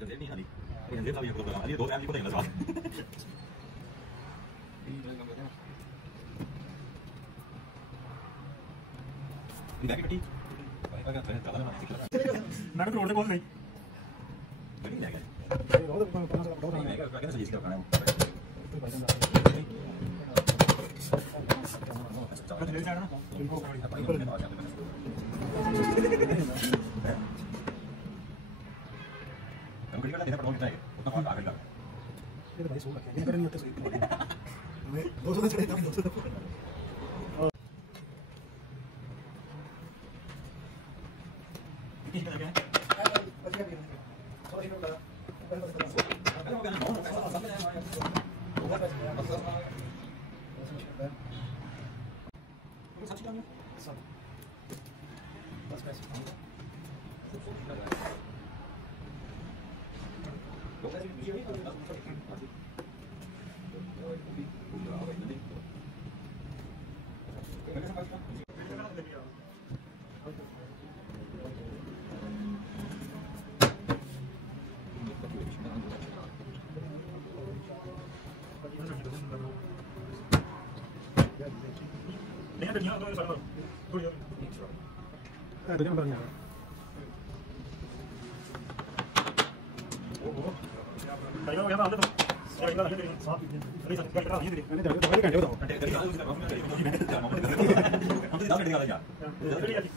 Jadi ini tadi. Yang dia tahu yang betul-betul tadi 2 em có thể là rõ. Đi cái đi. Phải cái trả lời mà. Nó có rồi đấy cái này cái. Cái này gì đâu cả. Có thể lấy ra đó. Kamu kira tidak perlu naik, utang apa agak? Ini banyak sulit, ini kan yang tersulit. Dosa saja tapi dosa. Ini kan apa? Pasti kan. Kalau ini udah. Kalau bukan mau, sampai được nhớ tôi phải rồi. Tôi nhớ. Tôi nhớ bao nhiêu? Thầy có vào được không? Thầy có là cái gì? Đây là cái gì? Cái này cái cảnh đâu? Cái đó là cái gì? Không biết đó cái gì là gì?